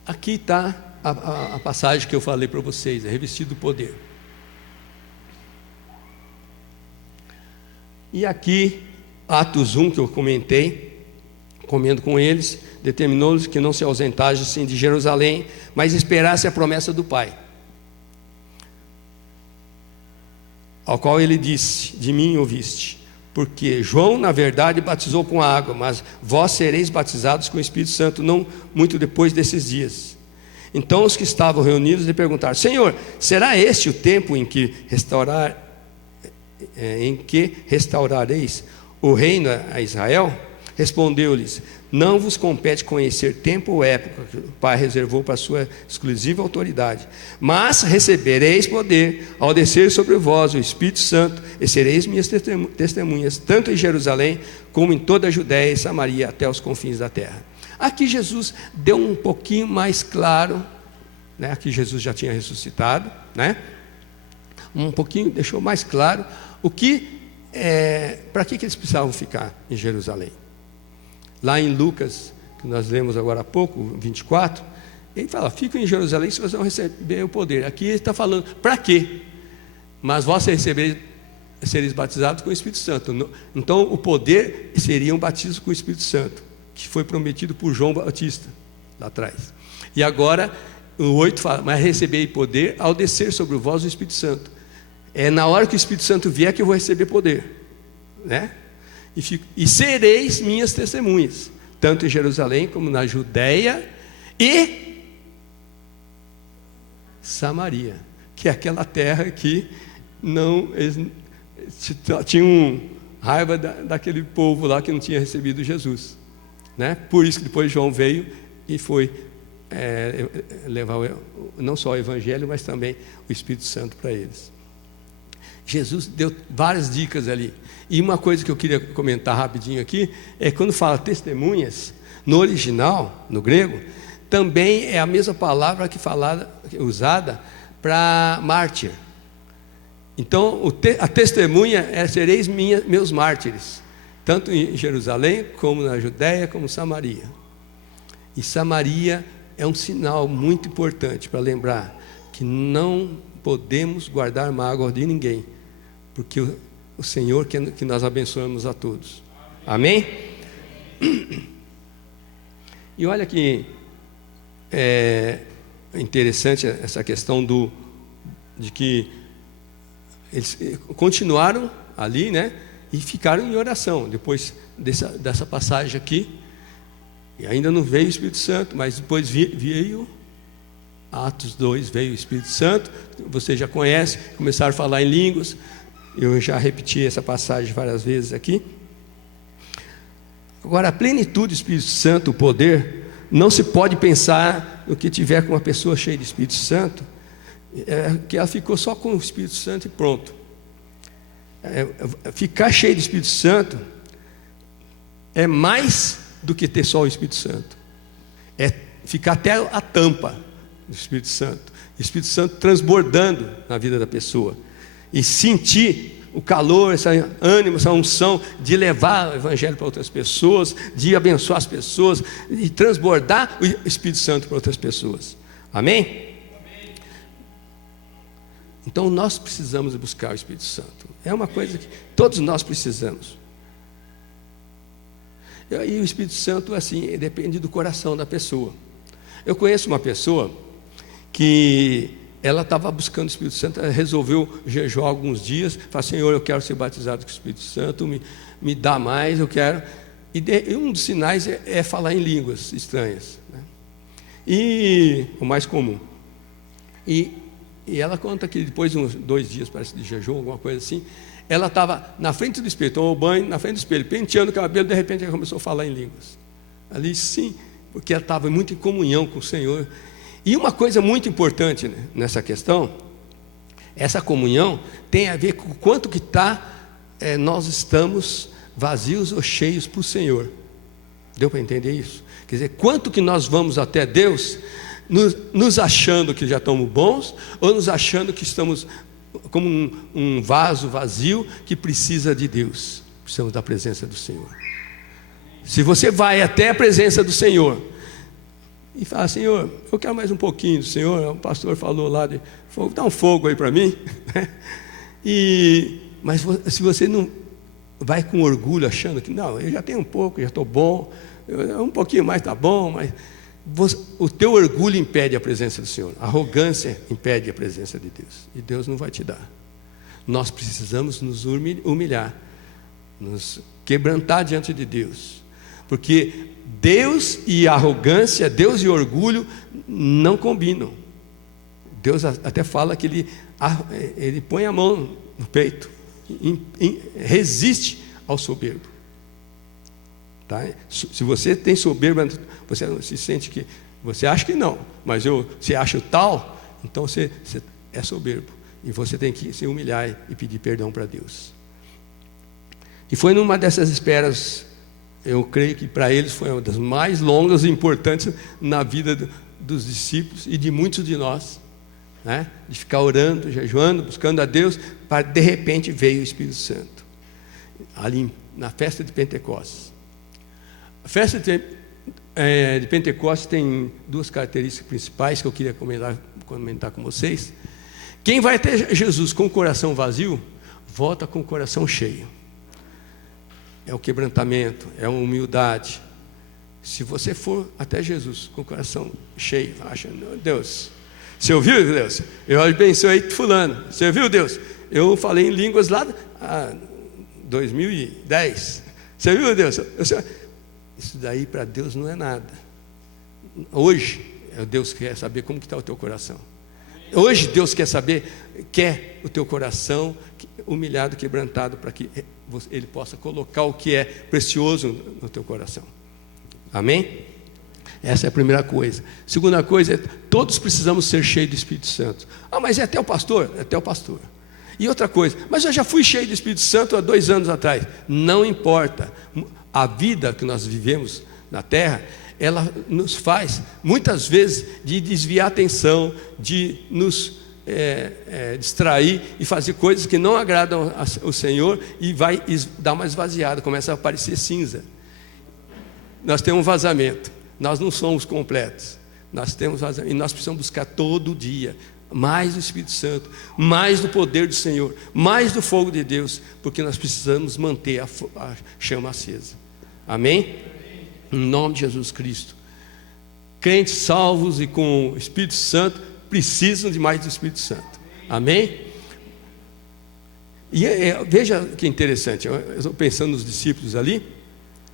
aqui está a passagem que eu falei para vocês, é revestido do poder. E aqui, Atos 1, que eu comentei, comendo com eles, determinou-lhes que não se ausentassem de Jerusalém, mas esperassem a promessa do Pai, ao qual ele disse: de mim ouviste, porque João na verdade batizou com água, mas vós sereis batizados com o Espírito Santo não muito depois desses dias. Então os que estavam reunidos lhe perguntaram: Senhor, será este o tempo em que restaurareis o reino a Israel? Respondeu-lhes: não vos compete conhecer tempo ou época que o Pai reservou para a sua exclusiva autoridade, mas recebereis poder ao descer sobre vós o Espírito Santo, e sereis minhas testemunhas, tanto em Jerusalém, como em toda a Judéia e Samaria, até os confins da terra. Aqui Jesus deu um pouquinho mais claro, né? Aqui Jesus já tinha ressuscitado, né? Um pouquinho, deixou mais claro o que para que eles precisavam ficar em Jerusalém. Lá em Lucas, que nós lemos agora há pouco, 24, ele fala: fiquem em Jerusalém se vocês vão receber o poder. Aqui ele está falando, para quê? Mas vós sereis batizados com o Espírito Santo. Então o poder seria um batismo com o Espírito Santo, que foi prometido por João Batista, lá atrás. E agora, o 8 fala: mas receberei poder ao descer sobre vós o Espírito Santo. É na hora que o Espírito Santo vier que eu vou receber poder, né? E sereis minhas testemunhas, tanto em Jerusalém como na Judéia e Samaria, que é aquela terra que eles tinham raiva daquele povo lá que não tinha recebido Jesus, né? Por isso que depois João veio e foi levar não só o Evangelho, mas também o Espírito Santo para eles. Jesus deu várias dicas ali. E uma coisa que eu queria comentar rapidinho aqui, é quando fala testemunhas, no original, no grego, também é a mesma palavra usada para mártir. Então, a testemunha é: sereis meus mártires, tanto em Jerusalém, como na Judéia, como Samaria. E Samaria é um sinal muito importante para lembrar que não podemos guardar mágoa de ninguém, porque o Senhor quer que nós abençoemos a todos. Amém? E olha que é interessante essa questão de que eles continuaram ali, né? E ficaram em oração. Depois dessa passagem aqui, e ainda não veio o Espírito Santo, mas depois veio Atos 2, veio o Espírito Santo. Você já conhece, começaram a falar em línguas. Eu já repeti essa passagem várias vezes aqui. Agora, a plenitude do Espírito Santo, o poder, não se pode pensar no que tiver com uma pessoa cheia de Espírito Santo, que ela ficou só com o Espírito Santo e pronto. Ficar cheio do Espírito Santo é mais do que ter só o Espírito Santo. É ficar até a tampa do Espírito Santo. O Espírito Santo transbordando na vida da pessoa. E sentir o calor, esse ânimo, essa unção de levar o Evangelho para outras pessoas, de abençoar as pessoas, e transbordar o Espírito Santo para outras pessoas. Amém? Então nós precisamos buscar o Espírito Santo. É uma coisa que todos nós precisamos. E o Espírito Santo, assim, depende do coração da pessoa. Eu conheço uma pessoa que ela estava buscando o Espírito Santo, ela resolveu jejuar alguns dias, falou: Senhor, eu quero ser batizado com o Espírito Santo, me dá mais, eu quero. E um dos sinais é falar em línguas estranhas, né? E o mais comum. E ela conta que depois de uns 2 dias, parece, de jejum, alguma coisa assim, ela estava na frente do espelho, tomou banho na frente do espelho, penteando o cabelo, de repente ela começou a falar em línguas. Ali sim, porque ela estava muito em comunhão com o Senhor. E uma coisa muito importante, né, nessa questão, essa comunhão tem a ver com o quanto que nós estamos vazios ou cheios para o Senhor. Deu para entender isso? Quer dizer, quanto que nós vamos até Deus nos achando que já estamos bons, ou nos achando que estamos como um vaso vazio que precisa de Deus. Precisamos da presença do Senhor. Se você vai até a presença do Senhor e fala: Senhor, eu quero mais um pouquinho do Senhor, o pastor falou lá de fogo, dá um fogo aí para mim. Mas se você não vai com orgulho achando que não, eu já tenho um pouco, já estou bom, um pouquinho mais está bom, mas o teu orgulho impede a presença do Senhor, a arrogância impede a presença de Deus, e Deus não vai te dar. Nós precisamos nos humilhar, nos quebrantar diante de Deus, porque Deus e arrogância, Deus e orgulho não combinam. Deus até fala que ele põe a mão no peito, resiste ao soberbo. Tá? Se você tem soberba, você se sente que, você acha que não, mas você acha tal, então você é soberbo, e você tem que se humilhar e pedir perdão para Deus. E foi numa dessas esperas, eu creio que para eles foi uma das mais longas e importantes na vida dos discípulos e de muitos de nós, né? De ficar orando, jejuando, buscando a Deus, para de repente veio o Espírito Santo, ali na festa de Pentecostes. A festa de Pentecostes tem 2 características principais que eu queria comentar com vocês. Quem vai até Jesus com o coração vazio, volta com o coração cheio. É o quebrantamento, é a humildade. Se você for até Jesus com o coração cheio, achando: Deus, você ouviu, Deus? Eu abençoei fulano. Você ouviu, Deus? Eu falei em línguas lá em 2010. Você viu, Deus? Isso daí para Deus não é nada. Hoje, Deus quer saber como que está o teu coração. Hoje Deus quer o teu coração humilhado, quebrantado, para que Ele possa colocar o que é precioso no teu coração. Amém? Essa é a primeira coisa. Segunda coisa, todos precisamos ser cheios do Espírito Santo. Mas é até o pastor? É até o pastor. E outra coisa, mas eu já fui cheio do Espírito Santo há 2 anos atrás. Não importa. A vida que nós vivemos na terra, ela nos faz, muitas vezes, de desviar a atenção, de nos distrair e fazer coisas que não agradam ao Senhor, e vai dar uma esvaziada, começa a aparecer cinza. Nós temos um vazamento, nós não somos completos, nós temos vazamento, e nós precisamos buscar todo dia mais do Espírito Santo, mais do poder do Senhor, mais do fogo de Deus, porque nós precisamos manter a chama acesa. Amém? Em nome de Jesus Cristo. Crentes salvos e com o Espírito Santo precisam de mais do Espírito Santo. Amém? E veja que interessante, eu estou pensando nos discípulos ali.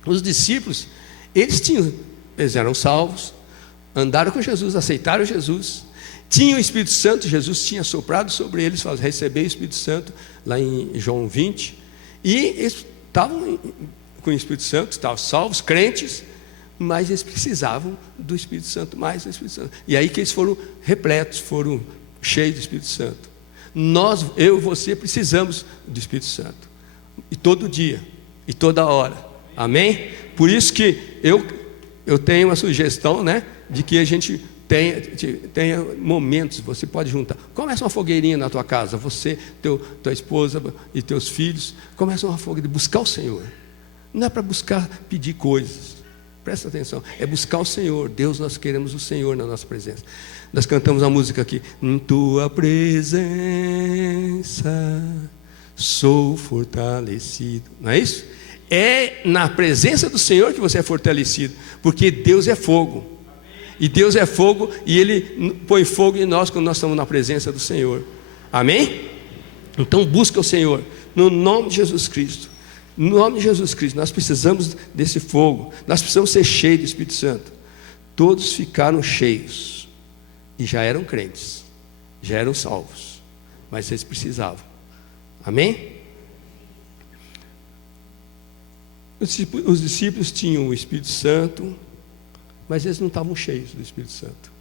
Os discípulos, eles eram salvos, andaram com Jesus, aceitaram Jesus, tinham o Espírito Santo. Jesus tinha soprado sobre eles, receber o Espírito Santo, lá em João 20, e eles estavam com o Espírito Santo, estavam salvos, crentes, mas eles precisavam do Espírito Santo, mais do Espírito Santo. E aí que eles foram repletos, foram cheios do Espírito Santo. Eu e você precisamos do Espírito Santo, e todo dia, e toda hora. Amém? Por isso que eu tenho uma sugestão, né, de que a gente tenha momentos. Você pode juntar, começa uma fogueirinha na tua casa, você, tua esposa e teus filhos, começa uma fogueira, buscar o Senhor. Não é para buscar pedir coisas, presta atenção, é buscar o Senhor. Deus, nós queremos o Senhor na nossa presença. Nós cantamos a música aqui: em tua presença sou fortalecido. Não é isso? É na presença do Senhor que você é fortalecido, porque Deus é fogo. E Deus é fogo, e Ele põe fogo em nós quando nós estamos na presença do Senhor. Amém? Então busca o Senhor, no nome de Jesus Cristo. No nome de Jesus Cristo, nós precisamos desse fogo. Nós precisamos ser cheios do Espírito Santo. Todos ficaram cheios, e já eram crentes, já eram salvos, mas eles precisavam. Amém? Os discípulos tinham o Espírito Santo, mas eles não estavam cheios do Espírito Santo.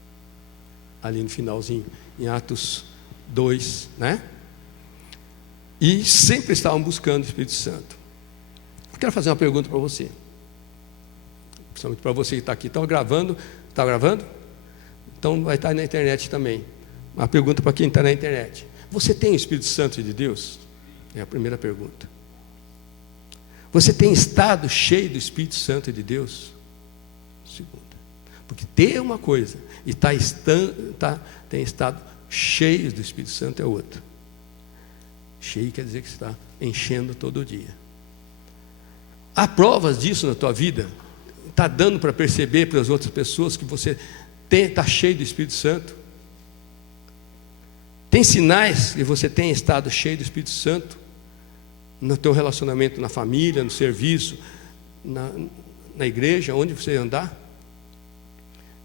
Ali no finalzinho, em Atos 2, né? E sempre estavam buscando o Espírito Santo. Eu quero fazer uma pergunta para você, principalmente para você que está aqui. Está gravando? Está gravando? Então vai estar na internet também. Uma pergunta para quem está na internet: você tem o Espírito Santo de Deus? É a primeira pergunta. Você tem estado cheio do Espírito Santo de Deus? Segunda. Porque ter uma coisa e tem estado cheio do Espírito Santo é outra. Cheio quer dizer que você está enchendo todo dia. Há provas disso na tua vida? Está dando para perceber para as outras pessoas que você está cheio do Espírito Santo? Tem sinais que você tem estado cheio do Espírito Santo no teu relacionamento, na família, no serviço, na igreja, onde você andar?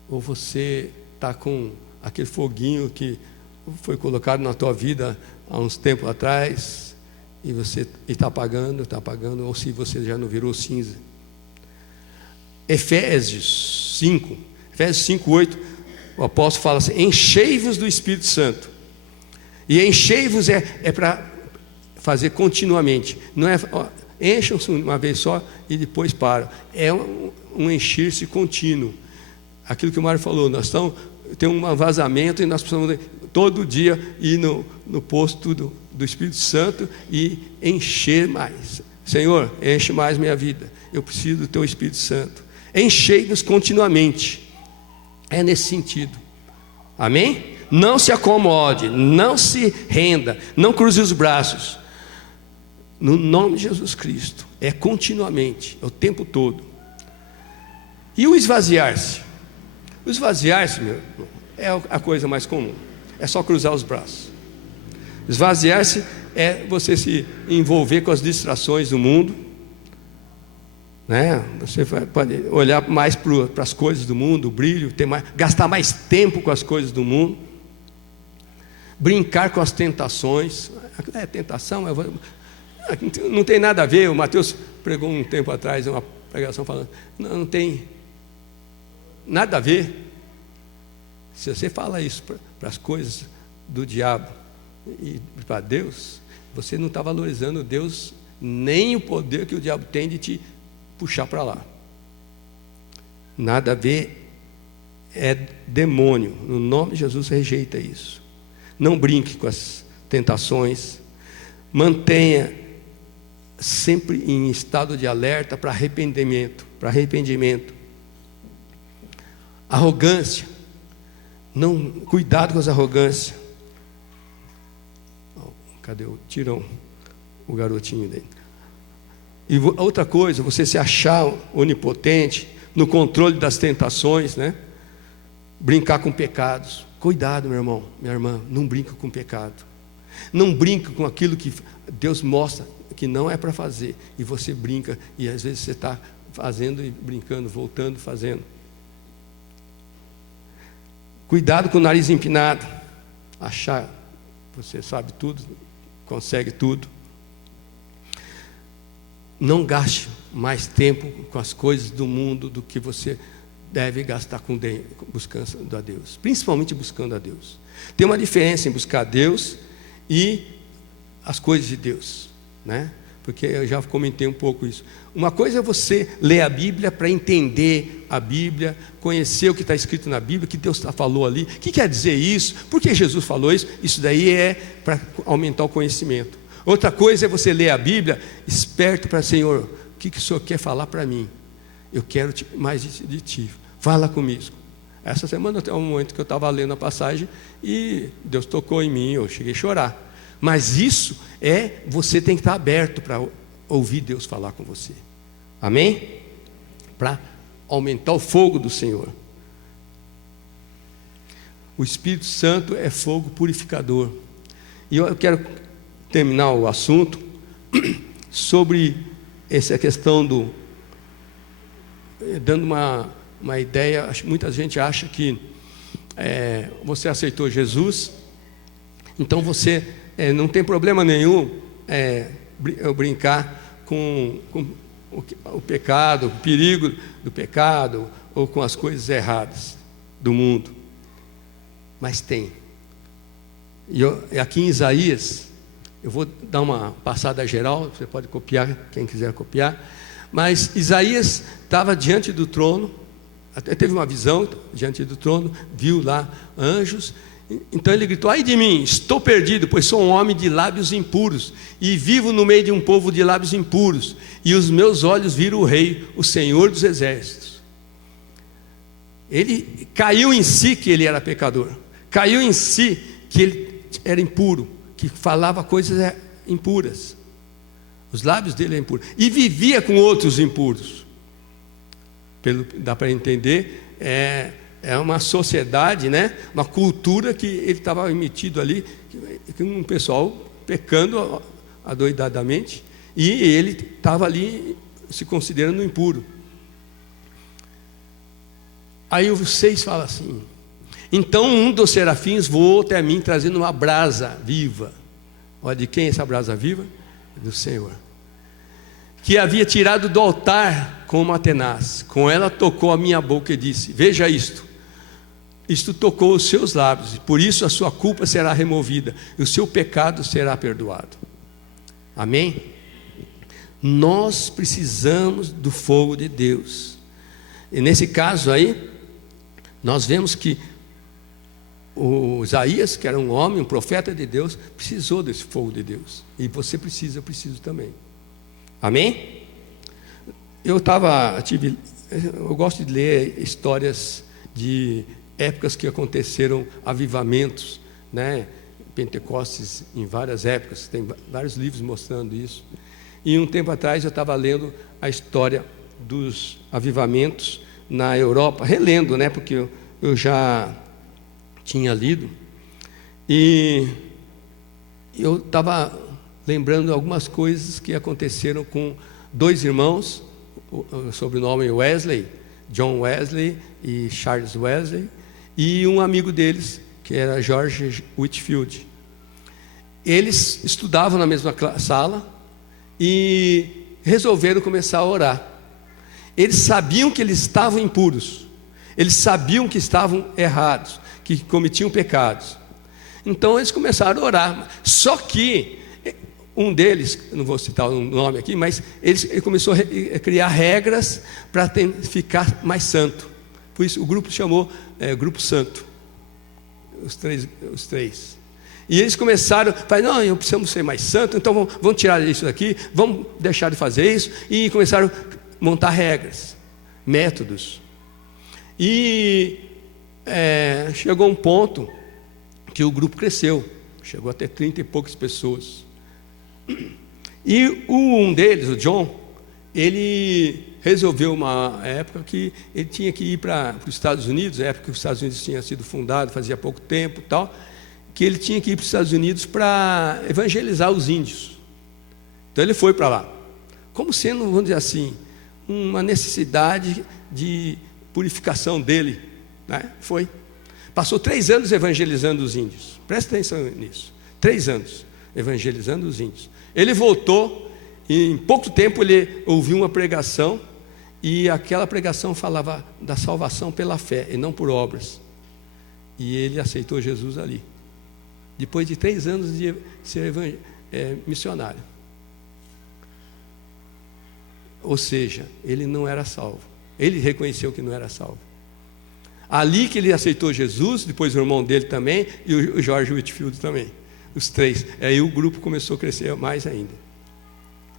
Ou você está com aquele foguinho que foi colocado na tua vida há uns tempos atrás, e você está apagando, ou se você já não virou cinza? Efésios 5:8, o apóstolo fala assim: enchei-vos do Espírito Santo. E enchei-vos é para fazer continuamente, não é encham-se uma vez só e depois param. É um encher-se contínuo. Aquilo que o Mário falou, nós tem um vazamento, e nós precisamos todo dia ir no posto do Espírito Santo e encher mais. Senhor, enche mais minha vida, eu preciso do teu Espírito Santo. Enchei-nos continuamente. É nesse sentido. Amém? Não se acomode, não se renda, não cruze os braços. No nome de Jesus Cristo, é continuamente, é o tempo todo. E o esvaziar-se? O esvaziar-se, meu irmão, é a coisa mais comum. É só cruzar os braços. Esvaziar-se é você se envolver com as distrações do mundo, né? Você pode olhar mais para as coisas do mundo, o brilho, gastar mais tempo com as coisas do mundo, brincar com as tentações. Tentação, não tem nada a ver. O Mateus pregou um tempo atrás uma pregação falando, não tem nada a ver. Se você fala isso para as coisas do diabo e para Deus, você não está valorizando Deus, nem o poder que o diabo tem de te puxar para lá. Nada a ver, é demônio. No nome de Jesus, rejeita isso. Não brinque com as tentações. Mantenha sempre em estado de alerta para arrependimento. Arrogância. Não, cuidado com as arrogâncias. Cadê o tirão? O garotinho dele. E outra coisa, você se achar onipotente, no controle das tentações, né? Brincar com pecados. Cuidado, meu irmão, minha irmã, não brinca com pecado. Não brinca com aquilo que Deus mostra que não é para fazer. E você brinca, e às vezes você está fazendo e brincando, voltando, fazendo. Cuidado com o nariz empinado. Achar, você sabe tudo, consegue tudo. Não gaste mais tempo com as coisas do mundo do que você deve gastar buscando a Deus, principalmente buscando a Deus. Tem uma diferença em buscar a Deus e as coisas de Deus, né? Porque eu já comentei um pouco isso. Uma coisa é você ler a Bíblia para entender a Bíblia, conhecer o que está escrito na Bíblia, o que Deus falou ali, o que quer dizer isso, por que Jesus falou isso. Isso daí é para aumentar o conhecimento. Outra coisa é você ler a Bíblia esperto para, Senhor, o que o Senhor quer falar para mim? Eu quero mais de Ti, fala comigo. Essa semana tem um momento que eu estava lendo a passagem e Deus tocou em mim, eu cheguei a chorar. Mas isso você tem que estar aberto para ouvir Deus falar com você. Amém? Para aumentar o fogo do Senhor. O Espírito Santo é fogo purificador. E eu quero terminar o assunto sobre essa questão dando uma ideia. Muita gente acha que você aceitou Jesus, então você não tem problema nenhum eu brincar com o pecado, o perigo do pecado, ou com as coisas erradas do mundo. Mas tem. E aqui em Isaías, eu vou dar uma passada geral, você pode copiar, quem quiser copiar. Mas Isaías estava diante do trono, até teve uma visão diante do trono, viu lá anjos. Então ele gritou: ai de mim, estou perdido, pois sou um homem de lábios impuros, e vivo no meio de um povo de lábios impuros, e os meus olhos viram o Rei, o Senhor dos exércitos. Ele caiu em si que ele era pecador, caiu em si que ele era impuro, que falava coisas impuras, os lábios dele eram impuros, e vivia com outros impuros. Dá para entender, é uma sociedade, né? Uma cultura que ele estava emitido ali, que um pessoal pecando adoidadamente, e ele estava ali se considerando impuro. Aí o 6 fala assim: então um dos serafins voou até mim, trazendo uma brasa viva. Olha, de quem é essa brasa viva? Do Senhor, que havia tirado do altar com uma tenaz. Com ela tocou a minha boca e disse: veja isto tocou os seus lábios, e por isso a sua culpa será removida, e o seu pecado será perdoado. Amém? Nós precisamos do fogo de Deus. E nesse caso aí, nós vemos que o Isaías, que era um homem, um profeta de Deus, precisou desse fogo de Deus. E você precisa, eu preciso também. Amém? Eu gosto de ler histórias de épocas que aconteceram avivamentos, né? Pentecostes em várias épocas, tem vários livros mostrando isso. E um tempo atrás eu estava lendo a história dos avivamentos na Europa, relendo, né? Porque eu já tinha lido, e eu estava lembrando algumas coisas que aconteceram com dois irmãos, o sobrenome Wesley, John Wesley e Charles Wesley, e um amigo deles, que era George Whitefield. Eles estudavam na mesma sala e resolveram começar a orar. Eles sabiam que eles estavam impuros, eles sabiam que estavam errados, que cometiam pecados. Então eles começaram a orar. Só que um deles, não vou citar o nome aqui, mas ele começou a criar regras para ficar mais santo. Por isso o grupo chamou Grupo Santo. Os três. E eles começaram a falar, não, precisamos ser mais santos, então vamos tirar isso daqui, vamos deixar de fazer isso. E começaram a montar regras, métodos. E chegou um ponto que o grupo cresceu, chegou até 30 e poucas pessoas. E um deles, o John, ele resolveu uma época que ele tinha que ir para os Estados Unidos, a época que os Estados Unidos tinha sido fundado, fazia pouco tempo e tal, que ele tinha que ir para os Estados Unidos para evangelizar os índios. Então ele foi para lá, como sendo, vamos dizer assim, uma necessidade de purificação dele, né? Foi. Passou 3 anos evangelizando os índios, presta atenção nisso, 3 anos evangelizando os índios. Ele voltou, e em pouco tempo ele ouviu uma pregação, e aquela pregação falava da salvação pela fé e não por obras. E ele aceitou Jesus ali, depois de 3 anos de ser missionário. Ou seja, ele não era salvo. Ele reconheceu que não era salvo. Ali que ele aceitou Jesus, depois o irmão dele também, e o George Whitefield também. Os 3. Aí o grupo começou a crescer mais ainda.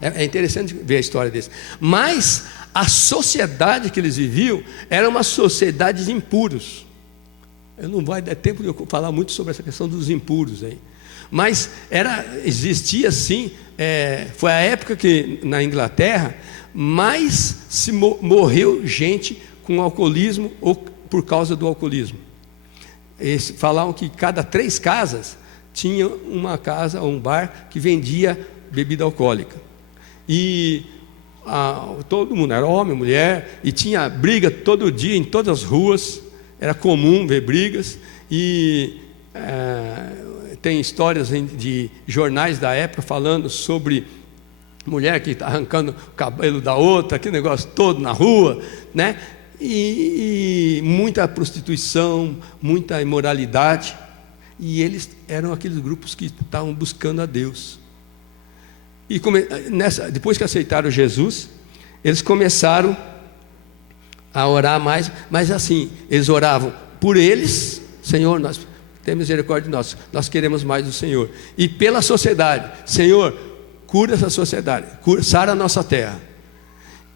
É interessante ver a história deles. Mas a sociedade que eles viviam era uma sociedade de impuros. Eu não vai dar tempo de eu falar muito sobre essa questão dos impuros aí. Mas existia sim, foi a época que na Inglaterra mais se morreu gente com alcoolismo ou por causa do alcoolismo. Eles falavam que cada 3 casas tinha uma casa ou um bar que vendia bebida alcoólica. E todo mundo, era homem, mulher, e tinha briga todo dia em todas as ruas, era comum ver brigas, e tem histórias de jornais da época falando sobre mulher que está arrancando o cabelo da outra, aquele negócio todo na rua, né? E muita prostituição, muita imoralidade, e eles eram aqueles grupos que estavam buscando a Deus. E depois que aceitaram Jesus, eles começaram a orar mais, mas assim, eles oravam por eles, Senhor, nós tem misericórdia de nós queremos mais do Senhor. E pela sociedade, Senhor, cura essa sociedade, sara a nossa terra.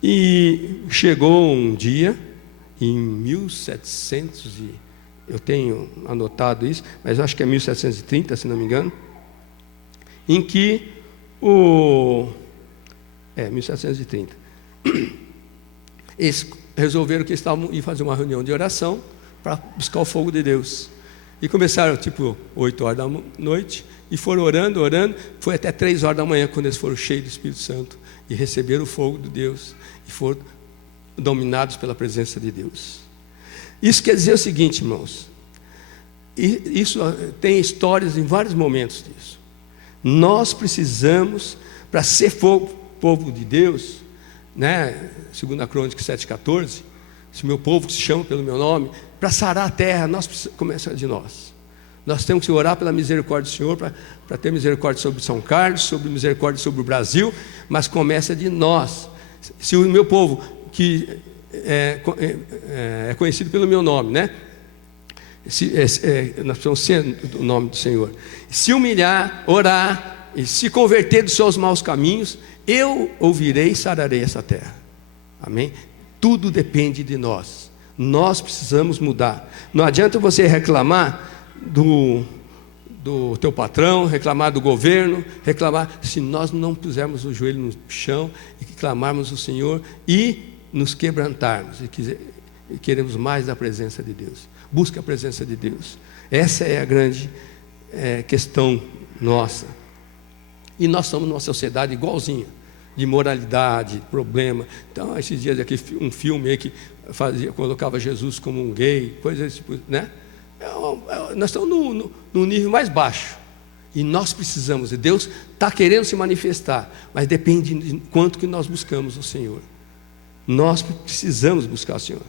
E chegou um dia, em 1700, eu tenho anotado isso, mas eu acho que é 1730, se não me engano, em que 1730, eles resolveram que estavam ir fazer uma reunião de oração para buscar o fogo de Deus. E começaram tipo 8 horas da noite, e foram orando, foi até 3 horas da manhã, quando eles foram cheios do Espírito Santo, e receberam o fogo de Deus, e foram dominados pela presença de Deus. Isso quer dizer o seguinte, irmãos, isso tem histórias em vários momentos disso. Nós precisamos, para ser povo de Deus, né? 2 Crônicas 7,14, se o meu povo que se chama pelo meu nome, para sarar a terra, começa de nós. Nós temos que orar pela misericórdia do Senhor, para ter misericórdia sobre São Carlos, sobre misericórdia sobre o Brasil, mas começa de nós. Se o meu povo, que é conhecido pelo meu nome, né? Nós precisamos ser o nome do Senhor. Se humilhar, orar, e se converter dos seus maus caminhos, eu ouvirei e sararei essa terra. Amém? Tudo depende de nós. Nós precisamos mudar. Não adianta você reclamar do teu patrão, reclamar do governo, reclamar, se nós não pusermos o joelho no chão e clamarmos o Senhor e nos quebrantarmos e queremos mais da presença de Deus. Busca a presença de Deus. Essa é a grande questão nossa. E nós estamos numa sociedade igualzinha, de moralidade, problema. Então, esses dias aqui, um filme aí que colocava Jesus como um gay, coisas tipo, né? Nós estamos no nível mais baixo. E nós precisamos, e Deus está querendo se manifestar, mas depende de quanto que nós buscamos o Senhor. Nós precisamos buscar o Senhor.